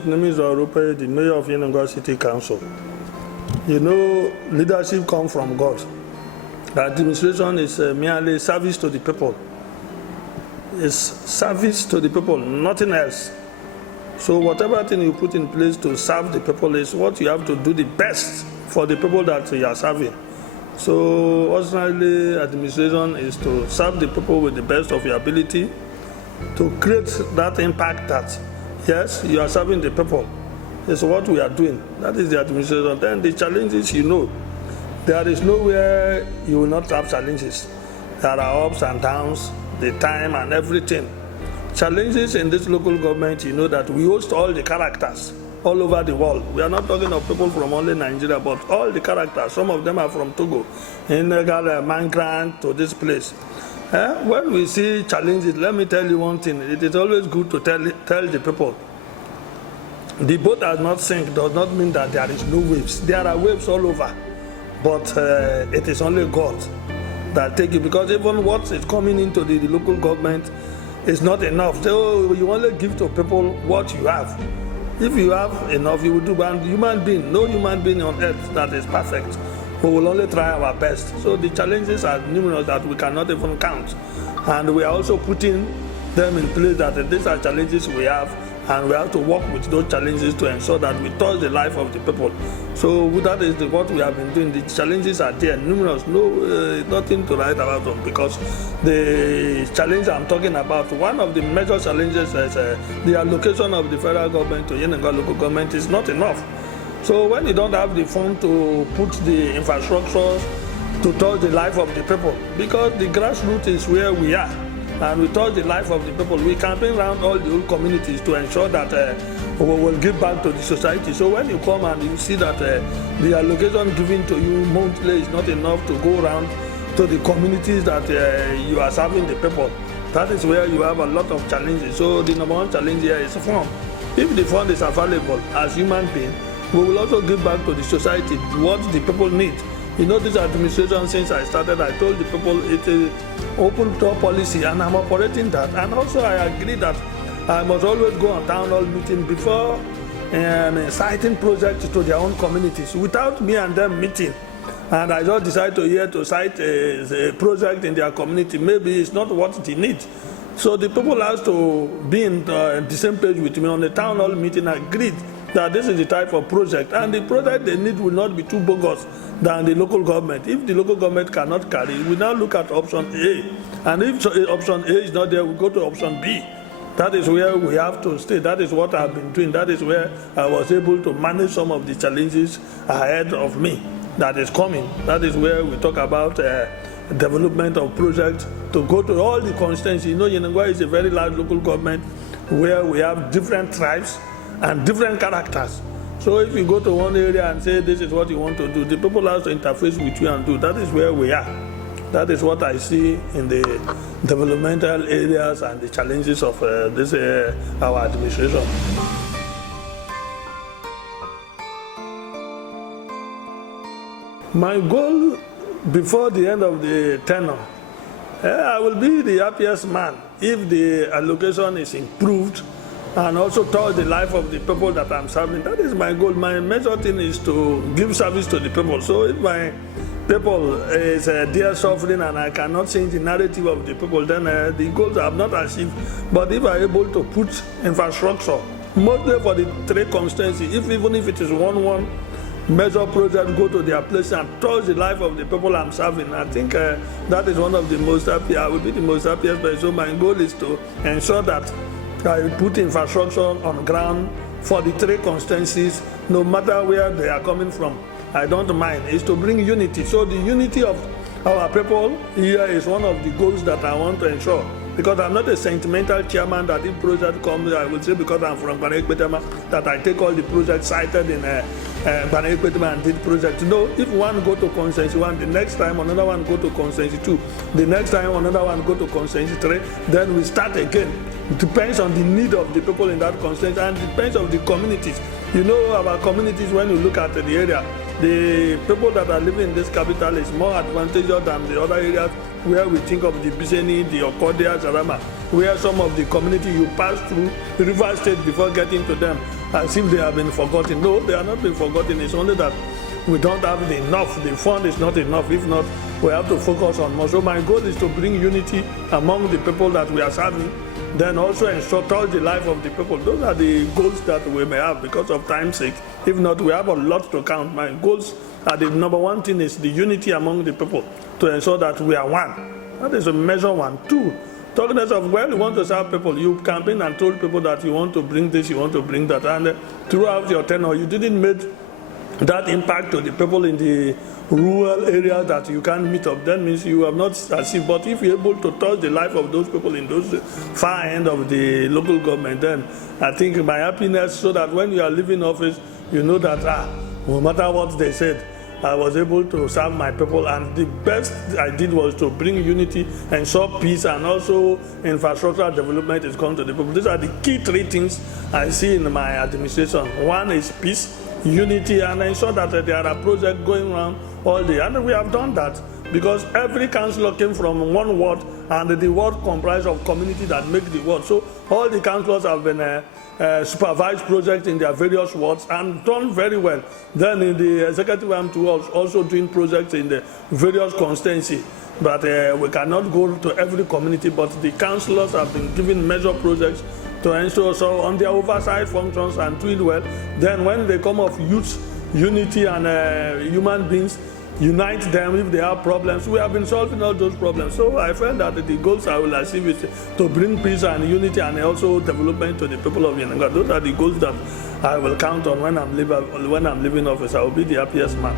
is Uroupaye, the mayor of Yenagoa City Council. You know, leadership comes from God. The administration is merely service to the people. It's service to the people, nothing else. So whatever thing you put in place to serve the people is what you have to do the best for the people that you are serving. So ordinarily, administration is to serve the people with the best of your ability, to create that impact that, yes, you are serving the people. It's what we are doing. That is the administration. Then the challenges, you know, there is nowhere you will not have challenges. There are ups and downs, the time and everything. Challenges in this local government, you know that we host all the characters all over the world. We are not talking of people from only Nigeria, but all the characters. Some of them are from Togo, Yenagoa, migrant to this place. When we see challenges, let me tell you one thing. It is always good to tell the people. The boat has not sunk does not mean that there is no waves. There are waves all over, but it is only God that take it, because even what is coming into the local government is not enough. So you only give to people what you have. If you have enough, you will do. And human being, no human being on earth that is perfect. We will only try our best. So the challenges are numerous that we cannot even count. And we are also putting them in place that these are challenges we have, and we have to work with those challenges to ensure that we touch the life of the people. So that is what we have been doing. The challenges are there, numerous, nothing to write about them, because the challenge I'm talking about, one of the major challenges is the allocation of the federal government to Yenagoa local government is not enough. So when you don't have the fund to put the infrastructure to touch the life of the people, because the grassroots is where we are, and we touch the life of the people, we campaign around all the old communities to ensure that we will give back to the society. So when you come and you see that the allocation given to you monthly is not enough to go around to the communities that you are serving the people, that is where you have a lot of challenges. So the number one challenge here is fund. If the fund is available as human being, we will also give back to the society what the people need. You know, this administration, since I started, I told the people it's an open door policy, and I'm operating that. And also I agree that I must always go on town hall meeting before citing projects to their own communities without me and them meeting. And I just decided to cite a project in their community. Maybe it's not what they need. So the people have to be in the same page with me on the town hall meeting, agreed that this is the type of project, and the project they need will not be too bogus than the local government. If the local government cannot carry it, we now look at option A, and if option A is not there, we go to option B. That is where we have to stay. That is what I've been doing. That is where I was able to manage some of the challenges ahead of me that is coming. That is where we talk about development of projects to go to all the constituencies. You know, Yenagoa is a very large local government where we have different tribes and different characters. So if you go to one area and say this is what you want to do, the people have to interface with you and do. That is where we are. That is what I see in the developmental areas and the challenges of our administration. My goal before the end of the tenure, I will be the happiest man if the allocation is improved and also touch the life of the people that I'm serving. That is my goal. My major thing is to give service to the people. So if my people is there suffering and I cannot change the narrative of the people, then the goals I have not achieved. But if I'm able to put infrastructure, mostly for the three constituencies, even if it is one major project, go to their place and touch the life of the people I'm serving, I think that is one of the most happy. I will be the most happiest person. So my goal is to ensure that I put infrastructure on ground for the three constituencies, no matter where they are coming from. I don't mind. It's to bring unity. So the unity of our people here is one of the goals that I want to ensure. Because I'm not a sentimental chairman that if project comes, I will say because I'm from Banekbetema that I take all the projects cited in Banekbetema and did project. No, if one go to consensus 1, the next time another one go to consensus 2, the next time another one go to consensus 3, then we start again. It depends on the need of the people in that consensus and depends on the communities. You know, our communities, when you look at the area, the people that are living in this capital is more advantageous than the other areas where we think of the Biseni, the Okodia, Zarama, where some of the community you pass through River State before getting to them. as if they have been forgotten. No, they are not been forgotten. It's only that we don't have enough. The fund is not enough. If not, we have to focus on more. So my goal is to bring unity among the people that we are serving, then also ensure touch the life of the people. Those are the goals that we may have because of time's sake. If not, we have a lot to count. My goals are the number one thing is the unity among the people to ensure that we are one. That is a measure one. Two, talkness of when you want to serve people, you campaign and told people that you want to bring this, you want to bring that, and throughout your tenure, you didn't make that impact to the people in the rural areas that you can't meet up. That means you have not achieved. But if you're able to touch the life of those people in those far end of the local government, then I think my happiness, so that when you are leaving office, you know that no matter what they said, I was able to serve my people, and the best I did was to bring unity, ensure peace, and also infrastructural development is come to the people. These are the key three things I see in my administration. One is peace, unity, and ensure that there are projects going around all day. And we have done that because every councillor came from one ward, and the ward comprised of community that make the ward. So all the councillors have been supervised projects in their various wards and done very well. Then in the executive arm too, also doing projects in the various constituency. But we cannot go to every community, but the councillors have been given major projects to ensure, so on their oversight functions and do it well. Then when they come of youth, unity and human beings, unite them if they have problems. We have been solving all those problems. So I felt that the goals I will achieve is to bring peace and unity and also development to the people of Yenagoa. Those are the goals that I will count on when I'm leaving office. I will be the happiest man.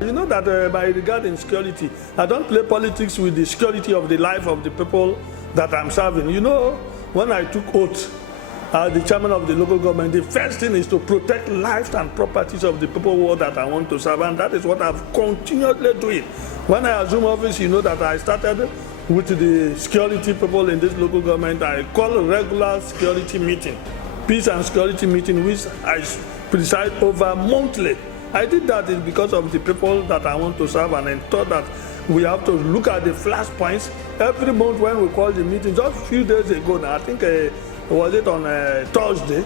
You know that by regarding security, I don't play politics with the security of the life of the people that I'm serving. You know, when I took oath as the chairman of the local government, the first thing is to protect lives and properties of the people that I want to serve, and that is what I've continually doing. When I assume office, you know that I started with the security people in this local government. I call a regular security meeting, peace and security meeting, which I preside over monthly. I did that is because of the people that I want to serve, and I thought that we have to look at the flashpoints every month when we call the meeting. Just a few days ago now, I think was it on Thursday,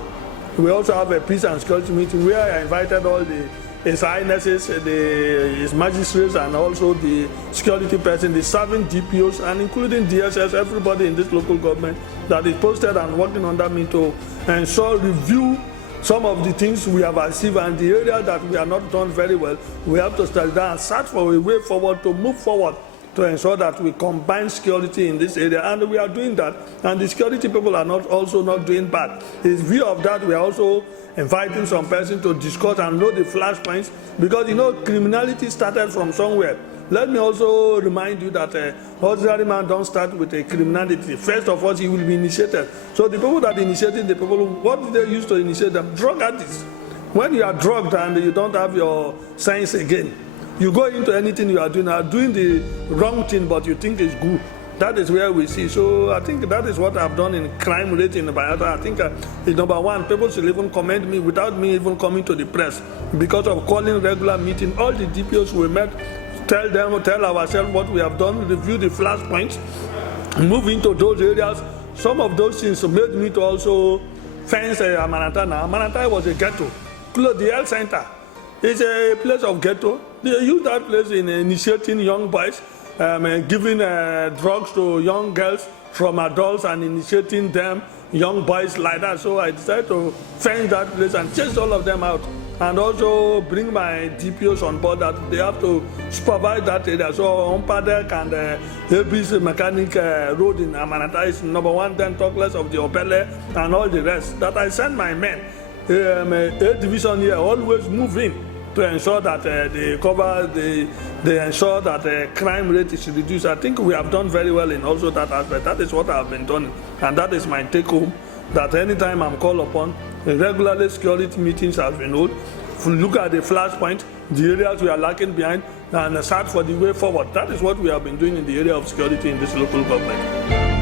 we also have a peace and security meeting where I invited all the His Highnesses, His Magistrates, and also the security person, the serving DPOs, and including DSS, everybody in this local government that is posted and working under me to ensure, review some of the things we have achieved and the areas that we are not done very well. We have to study that and search for a way forward to move forward to ensure that we combine security in this area, and we are doing that. And the security people are also not doing bad. In view of that, we are also inviting some person to discuss and know the flashpoints, because you know criminality started from somewhere. Let me also remind you that ordinary man don't start with a criminality. First of all, he will be initiated. So the people that initiated the people, what did they use to initiate them? Drug addicts. When you are drugged and you don't have your sense again, you go into anything you are doing the wrong thing, but you think it's good. That is where we see. So I think that is what I've done in crime rate in Bayelsa. I think it's number one. People should even commend me without me even coming to the press, because of calling regular meeting. All the DPOs we met, tell ourselves what we have done, review the flashpoints, move into those areas. Some of those things made me to also fence Amanata. Now Amanata was a ghetto. The health center is a place of ghetto. They use that place in initiating young boys, giving drugs to young girls from adults and initiating them, young boys like that. So I decided to fence that place and chase all of them out, and also bring my DPOs on board that they have to supervise that area. So Ompadek and ABC Mechanic Road in Amanata is number one, then talk less of the Opele and all the rest. That I send my men, a division here, always move in to ensure that they ensure that crime rate is reduced. I think we have done very well in also that aspect. That is what I have been doing, and that is my take home. That anytime I'm called upon, regularly security meetings have been held. Look at the flashpoint, the areas we are lacking behind, and search for the way forward. That is what we have been doing in the area of security in this local government.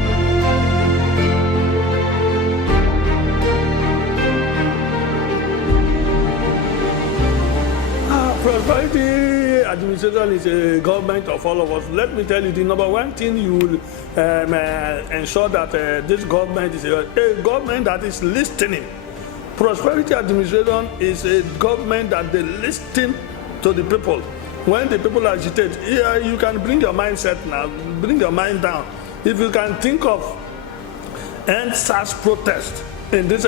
Prosperity, administration is a government of all of us. Let me tell you, the number one thing you will ensure that this government is a government that is listening. Prosperity administration is a government that they listen to the people. When the people agitate, you can bring your mindset now, bring your mind down. If you can think of end SARS protest in this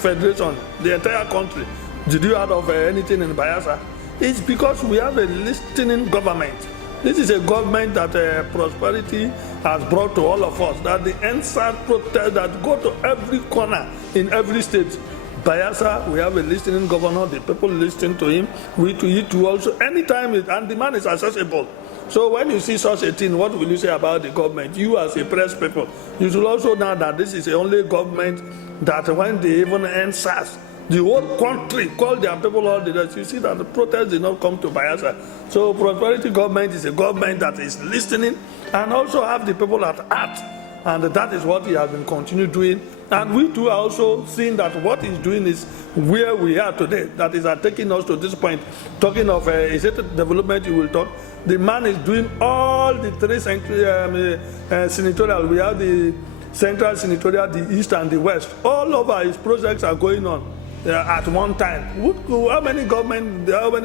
federation, the entire country, did you heard of anything in Bayelsa? It's because we have a listening government. This is a government that prosperity has brought to all of us, that the end SARS protest that go to every corner in every state. Bayelsa, we have a listening governor, the people listen to him, we to you too also, anytime, and the man is accessible. So when you see such a thing, what will you say about the government? You as a press people, you should also know that this is the only government that when they even end SARS, the whole country call their people all the rest. You see that the protest did not come to Bayelsa. So prosperity government is a government that is listening and also have the people at heart. And that is what he has been continue doing. And we too are also seeing that what he's doing is where we are today. That is taking us to this point. Talking of is it development you will talk? The man is doing all the three senatorial. We have the central senatorial, the east and the west. All over his projects are going on at one time. How many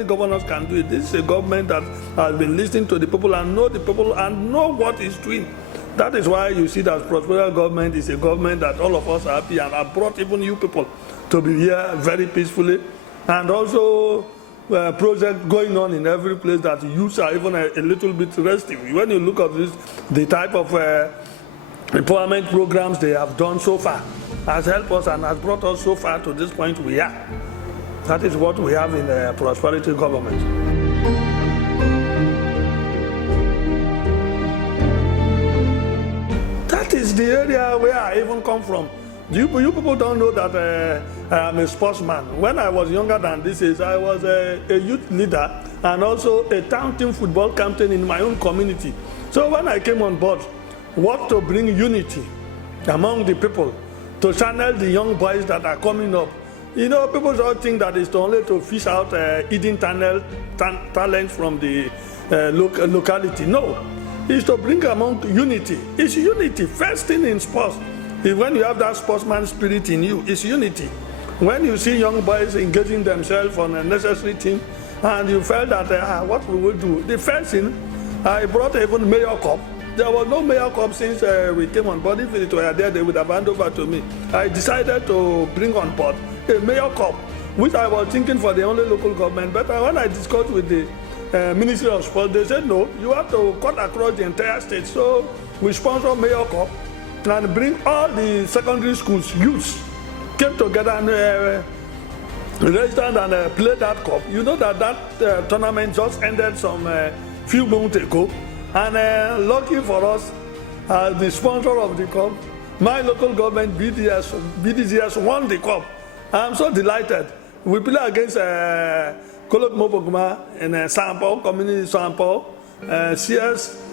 governors can do it? This is a government that has been listening to the people and know the people and know what he's doing. That is why you see that prosperity government is a government that all of us are happy and have brought even you people to be here very peacefully. And also projects going on in every place that youths are even a little bit restive. When you look at this, the type of empowerment programs they have done so far has helped us and has brought us so far to this point we are. That is what we have in the prosperity government. That is the area where I even come from. You people don't know that I am a sportsman. When I was younger than this age, I was a youth leader and also a town team football captain in my own community. So when I came on board, what to bring unity among the people, to channel the young boys that are coming up. You know, people don't think that it's only to fish out hidden talent from the locality. No, it's to bring among unity. It's unity. First thing in sports, when you have that sportsman spirit in you, it's unity. When you see young boys engaging themselves on a necessary thing, and you felt that what we will do, the first thing, I brought even Mayor Cup. There was no Mayor Cup since we came on board. If it were there, they would have handed over to me. I decided to bring on board a Mayor Cup, which I was thinking for the only local government. But when I discussed with the Ministry of Sport, they said, no, you have to cut across the entire state. So we sponsor Mayor Cup and bring all the secondary schools, youths, came together and registered and played that cup. You know that tournament just ended some few months ago. And lucky for us, the sponsor of the cup, my local government, BDGS won the cup. I'm so delighted. We play against Kolot Mopoguma in Sampo, community Sampo,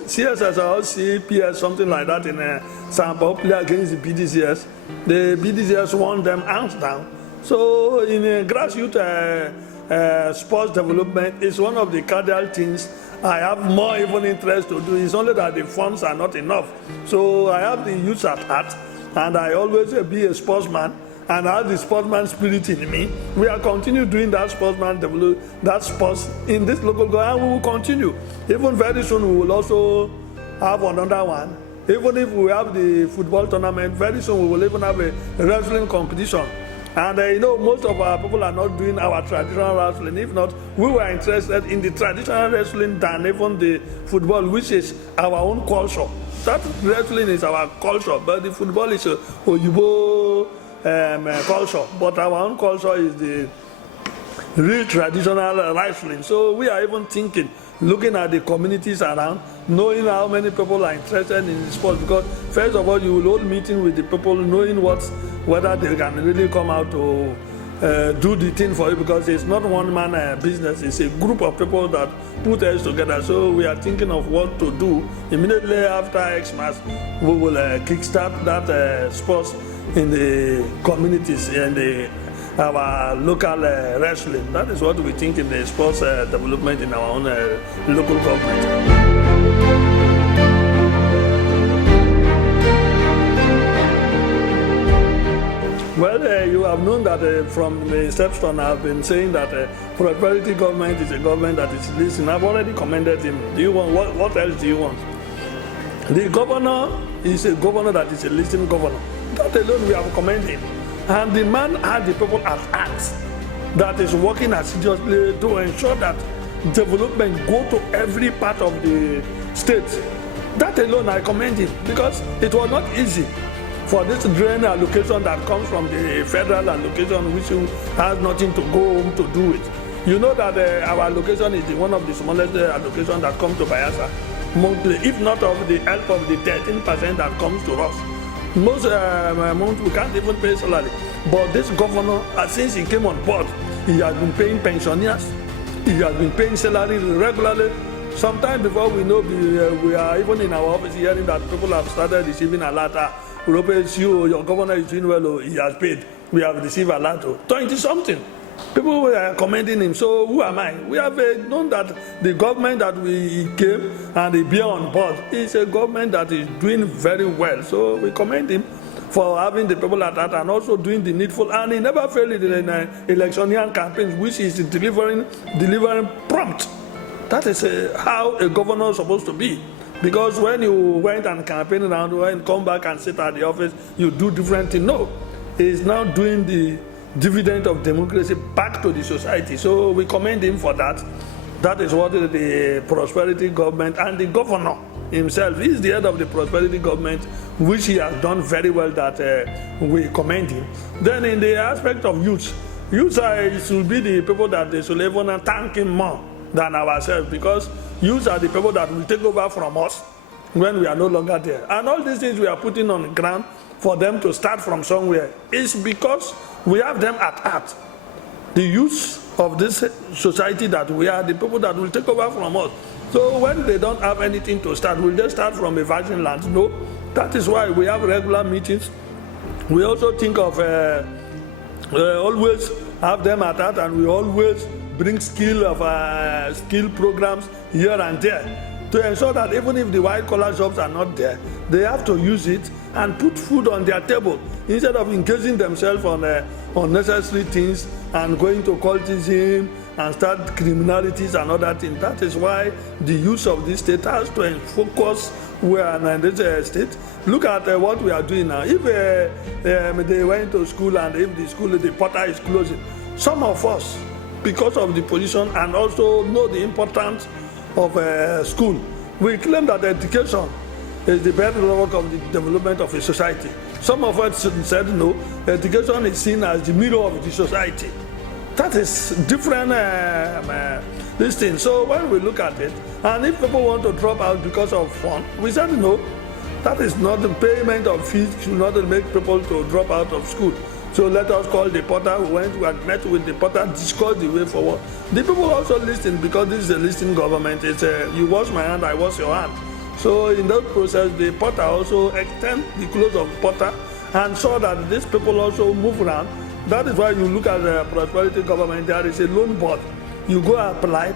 CSSL, PS, something like that in Sampo, play against the BDGS. The BDGS won them hands down. So in grassroots sports development, it's one of the cardinal things I have more even interest to do. It's only that the funds are not enough. So I have the youth at heart, and I always be a sportsman, and I have the sportsman spirit in me. We are continue doing that sportsman develop that sports in this local government, and we will continue. Even very soon we will also have another one. Even if we have the football tournament, very soon we will even have a wrestling competition. And you know, most of our people are not doing our traditional wrestling. If not, we were interested in the traditional wrestling than even the football, which is our own culture. That wrestling is our culture, but the football is a Oyibo culture. But our own culture is the real traditional wrestling. So we are even thinking, looking at the communities around, knowing how many people are interested in the sport. Because first of all, you will hold meeting with the people, knowing whether they can really come out to do the thing for you, because it's not one man business. It's a group of people that put us together. So we are thinking of what to do. Immediately after Xmas, we will kickstart that sports in the communities and the our local wrestling. That is what we think in the sports development in our own local government. Well, you have known that from the inception I've been saying that prosperity government is a government that is listening. I've already commended him. Do you want what else do you want? The governor is a governor that is a listening governor. That alone we have commended him. And the man has the people at heart that is working assiduously to ensure that development go to every part of the state. That alone I commend him because it was not easy for this drain allocation that comes from the federal allocation, which has nothing to go home to do it. You know that our allocation is one of the smallest allocations that comes to Bayelsa monthly, if not of the help of the 13% that comes to us. Most months we can't even pay salary. But this governor, since he came on board, he has been paying pensioners, he has been paying salary regularly. Sometime before we know, we are even in our office hearing that people have started receiving a letter. Uroupaye, your governor is doing well, he has paid. We have received a lot, 20-something. People were commending him. So who am I? We have known that the government that we came and he be on board is a government that is doing very well. So we commend him for having the people at that and also doing the needful. And he never failed in electioneering campaigns, which is delivering prompt. That is how a governor is supposed to be. Because when you went and campaign around and come back and sit at the office, you do different things. No, he's now doing the dividend of democracy back to the society. So we commend him for that. That is what the prosperity government and the governor himself is the head of the prosperity government, which he has done very well, that we commend him. Then in the aspect of youth should be the people that they should even thank him more than ourselves, because youth are the people that will take over from us when we are no longer there. And all these things we are putting on the ground for them to start from somewhere is because we have them at heart. The youth of this society that we are, the people that will take over from us. So when they don't have anything to start, will they start from a virgin land? No. That is why we have regular meetings. We also think of always have them at heart, and we always bring skill programs here and there to ensure that even if the white-collar jobs are not there, they have to use it and put food on their table instead of engaging themselves on unnecessary things and going to cultism and start criminalities and other things. That is why the use of this state has to focus where in this state. Look at what we are doing now. If they went to school and if the portal is closing, some of us, because of the position and also know the importance of school, we claim that education is the bedrock of the development of a society. Some of us said no, education is seen as the mirror of the society. That is different this thing. So when we look at it, and if people want to drop out because of fun, we said no, that is not the payment of fees should not make people to drop out of school. So let us call the porter. We went and met with the porter, discussed the way forward. The people also listen, because this is a listening government. It's you wash my hand, I wash your hand. So in that process, the porter also extend the clothes of porter and saw that these people also move around. That is why you look at the prosperity government, there is a loan board. You go apply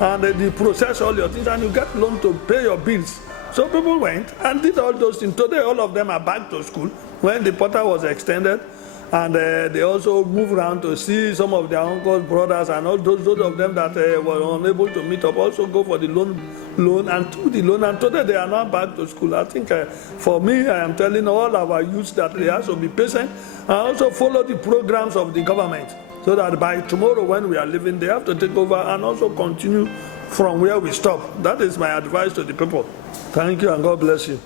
and they process all your things and you get loan to pay your bills. So people went and did all those things. Today all of them are back to school when the porter was extended. And they also move around to see some of their uncles, brothers, and all those of them that were unable to meet up also go for the loan and took the loan. And today they are now back to school. I think for me, I am telling all our youth that they have to be patient and also follow the programs of the government, so that by tomorrow when we are leaving, they have to take over and also continue from where we stop. That is my advice to the people. Thank you and God bless you.